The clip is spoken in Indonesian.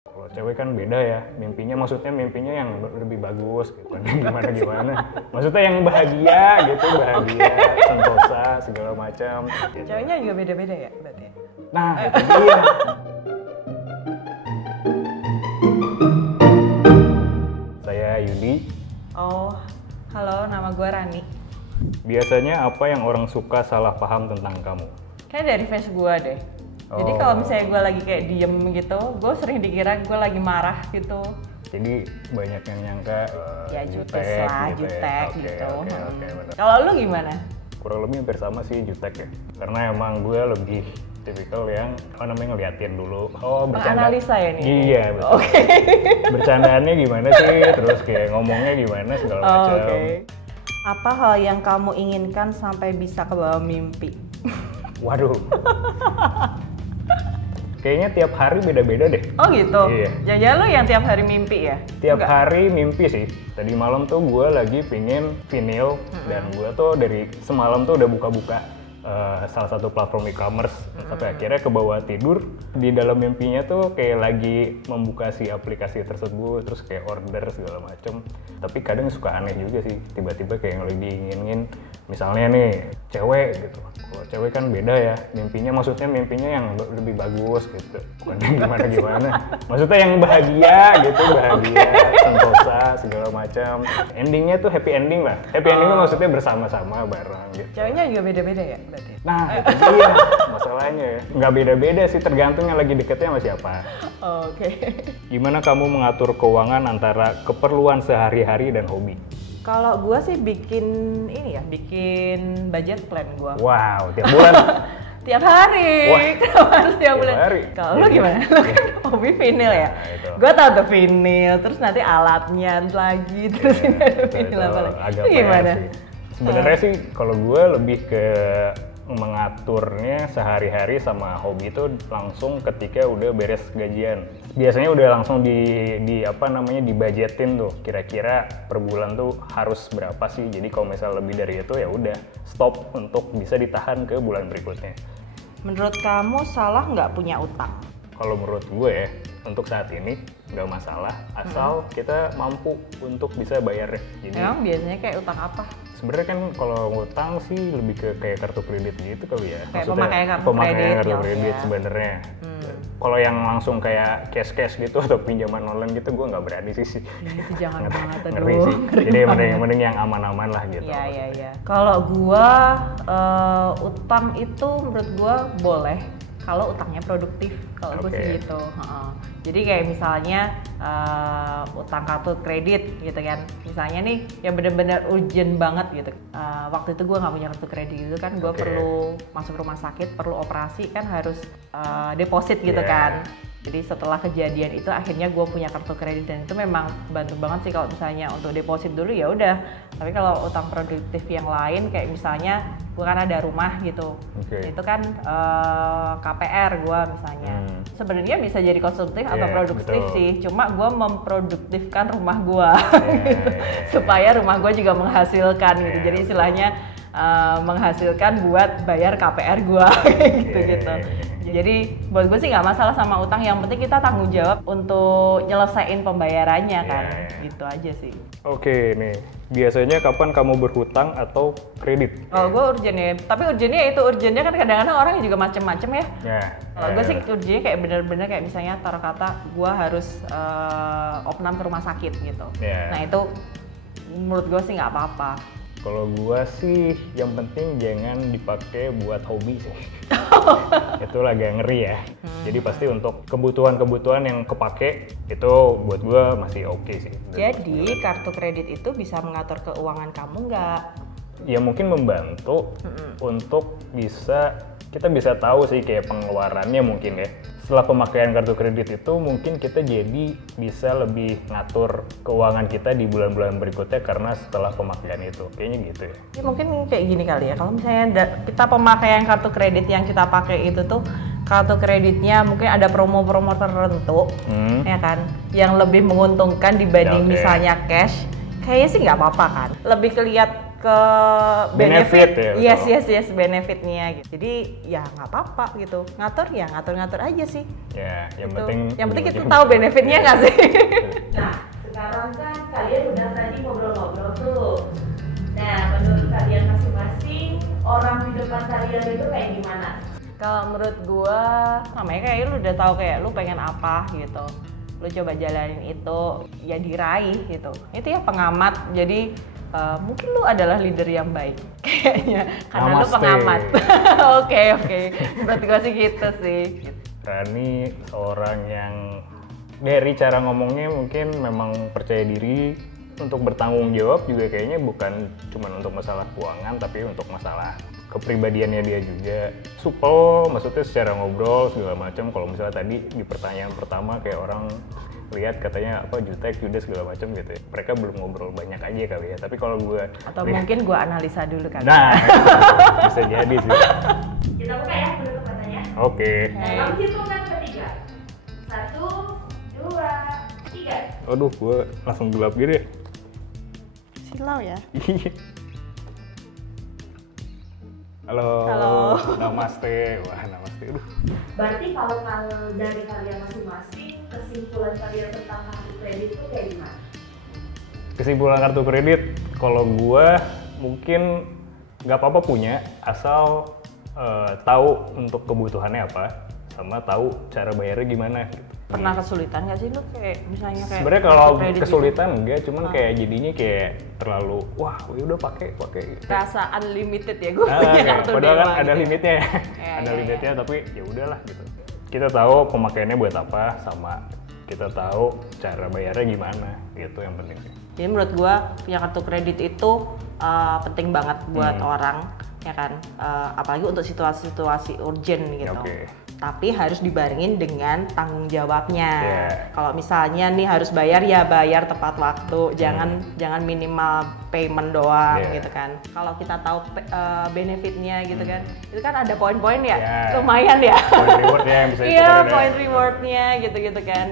Kalau cewek kan beda ya, maksudnya mimpinya yang lebih bagus gitu kan, gimana. Maksudnya yang bahagia gitu, bahagia, sentosa, segala macam. Ceweknya juga beda-beda ya berarti? Nah, itu dia. Saya Yudi. Oh, halo, nama gue Rani. Biasanya apa yang orang suka salah paham tentang kamu? Kayak dari face gue deh. Jadi kalau misalnya gue lagi kayak diem gitu, gue sering dikira gue lagi marah gitu. Jadi banyak yang nyangka Ya jutek lah, gitu jutek ya. gitu. Oke, benar. Kalau lu gimana? Kurang lebih hampir sama sih jutek ya. Karena emang gue lebih tipikal yang ngeliatin dulu. Oh, bercanda. Analisa ya nih? Iya, betul. Oke. Bercandaannya gimana sih? Terus kayak ngomongnya gimana segala macam. Oke. Apa hal yang kamu inginkan sampai bisa ke bawah mimpi? Waduh. Kayaknya tiap hari beda-beda deh. Oh gitu? Iya. Jangan-jangan lu yang tiap hari mimpi ya? Tiap hari mimpi sih. Tadi malam tuh gue lagi pingin vinyl dan gue tuh dari semalam tuh udah buka-buka salah satu platform e-commerce. Sampai akhirnya ke bawah tidur, di dalam mimpinya tuh kayak lagi membuka si aplikasi tersebut, terus kayak order segala macem. Tapi kadang suka aneh juga sih, tiba-tiba kayak lagi diinginin, misalnya nih cewek gitu. Kalau cewek kan beda ya, maksudnya mimpinya yang lebih bagus gitu, bukan gimana. Maksudnya yang bahagia gitu, bahagia, sentosa, segala macam. Endingnya tuh happy ending lah. Happy ending tuh maksudnya bersama-sama bareng gitu. Ceweknya juga beda-beda ya berarti? Nah, itu dia masalahnya ya. Nggak beda-beda sih, tergantung yang lagi deketnya sama siapa. Oke. Gimana kamu mengatur keuangan antara keperluan sehari-hari dan hobi? Kalau gue sih bikin budget plan gue. Wow, tiap bulan? Tiap hari. Wah, kenapa harus tiap bulan? hari. Kalau lu gimana? Lu kan hobi vinyl ya? itu. Gue tau tuh vinyl, terus nanti alatnya lagi, terus ini ada vinyl apa lagi. Agak Itu gimana? sih. Sebenarnya sih kalau gue lebih ke mengaturnya sehari-hari sama hobi itu langsung ketika udah beres gajian. Biasanya udah langsung dibudgetin tuh kira-kira per bulan tuh harus berapa sih. Jadi kalau misal lebih dari itu ya udah stop untuk bisa ditahan ke bulan berikutnya. Menurut kamu salah nggak punya utang? Kalau menurut gue ya, untuk saat ini nggak masalah asal kita mampu untuk bisa bayarnya. Jadi Emang biasanya kayak utang apa? sebenarnya kan kalau ngutang sih lebih ke kayak kartu kredit gitu kali ya. Kayak Maksudnya pemakaian kartu kredit ya. sebenarnya. Kalau yang langsung kayak cash gitu atau pinjaman online gitu gue nggak berani sih. Ya, itu jangan banget, aduh. Ngeri sih. Jadi mending yang aman-aman lah gitu. Iya. Kalau gua utang itu menurut gua boleh kalau utangnya produktif. Kalau gue sih gitu. Jadi kayak misalnya utang kartu kredit gitu kan. Misalnya nih yang benar-benar urgent banget gitu. Waktu itu gue nggak punya kartu kredit gitu kan. Gue perlu masuk rumah sakit, perlu operasi kan harus deposit gitu kan. Jadi setelah kejadian itu akhirnya gue punya kartu kredit dan itu memang bantu banget sih kalau misalnya untuk deposit dulu ya udah. Tapi kalau utang produktif yang lain kayak misalnya gue kan ada rumah gitu, itu kan KPR gue misalnya. Sebenarnya bisa jadi konsumtif atau produktif sih. Cuma gue memproduktifkan rumah gue supaya rumah gue juga menghasilkan gitu. Jadi istilahnya menghasilkan buat bayar KPR gue gitu. Jadi buat gue sih nggak masalah sama utang, yang penting kita tanggung jawab untuk nyelesain pembayarannya kan, gitu aja sih. Oke nih, biasanya kapan kamu berhutang atau kredit? Oh gue urgent ya, tapi urgentnya kan kadang-kadang orang juga macem-macem ya. Kalau gue sih urgentnya kayak bener-bener kayak misalnya taruh kata gue harus opnam ke rumah sakit gitu. Nah itu menurut gue sih nggak apa-apa. Kalau gua sih yang penting jangan dipakai buat hobi sih. Itu agak ngeri ya. Jadi pasti untuk kebutuhan-kebutuhan yang kepake itu buat gua masih oke sih. Jadi kartu kredit itu bisa mengatur keuangan kamu nggak? Ya mungkin membantu untuk kita bisa tahu sih kayak pengeluarannya mungkin ya. Setelah pemakaian kartu kredit itu mungkin kita jadi bisa lebih ngatur keuangan kita di bulan-bulan berikutnya karena setelah pemakaian itu. Kayaknya gitu ya. Ya mungkin kayak gini kali ya, kalau misalnya kita pemakaian kartu kredit yang kita pakai itu tuh kartu kreditnya mungkin ada promo-promo tertentu ya kan, yang lebih menguntungkan dibanding misalnya cash. Kayaknya sih nggak apa-apa kan, lebih ke Benefit benefit, ya, yes benefitnya gitu. Jadi ya nggak apa-apa gitu, ngatur aja sih. Ya, yang Gitu. penting kita tahu benefitnya nggak sih? Nah, sekarang kan kalian udah tadi ngobrol-ngobrol tuh. Nah, menurut kalian masing-masing, orang di depan kalian itu kayak gimana? Kalau menurut gua, namanya kayak lu udah tahu kayak lu pengen apa gitu. Lu coba jalanin itu, ya diraih gitu. Itu ya pengamat. Jadi mungkin lu adalah leader yang baik kayaknya karena lu Namaste. pengamat. Oke. Menurut gua sih gitu sih. Rani seorang yang dari cara ngomongnya mungkin memang percaya diri untuk bertanggung jawab juga kayaknya bukan cuma untuk masalah keuangan tapi untuk masalah kepribadiannya dia juga supel, maksudnya secara ngobrol segala macam. Kalau misalnya tadi di pertanyaan pertama kayak orang lihat katanya apa jutek, judes segala macam gitu ya. Mereka belum ngobrol banyak aja kali ya. Tapi kalau gue Atau mungkin gua analisa dulu kan. nah bisa jadi sih. Kita buka ya penutup katanya. Oke. Dalam hitungan ketiga. 1, 2, 3. Aduh, gue langsung gelap gitu ya. Silau ya. Halo. Namaste. Wah, namaste. Aduh. Berarti kalau dari kalian masing-masing, kesimpulan kalian tentang kartu kredit itu kayak gimana? Kesimpulan kartu kredit, kalau gue mungkin nggak apa-apa punya, asal tahu untuk kebutuhannya apa, sama tahu cara bayarnya gimana. Gitu. Pernah kesulitan nggak sih lu kayak misalnya kayak Sebenarnya kalau kartu kredit kesulitan enggak, cuman kayak jadinya kayak terlalu wah, ya udah pakai. gitu? Rasa unlimited ya gue Ah, punya kayak, kartu padahal dewa kan ada gitu. limitnya ya. Iya, Ada iya, limitnya tapi ya udahlah gitu. Kita tahu pemakaiannya buat apa, sama kita tahu cara bayarnya gimana, gitu yang penting. Jadi menurut gue punya kartu kredit itu penting banget buat orang ya kan, apalagi untuk situasi-situasi urgent gitu. Oke. Tapi harus dibarengin dengan tanggung jawabnya. Yeah. Kalau misalnya nih harus bayar ya bayar tepat waktu, jangan minimal payment doang Yeah. gitu kan. Kalau kita tahu benefitnya gitu kan, itu kan ada poin-poin ya, Yeah. lumayan ya. Point reward ya yang bisa Iya, ditukar ada. poin rewardnya gitu-gitu kan.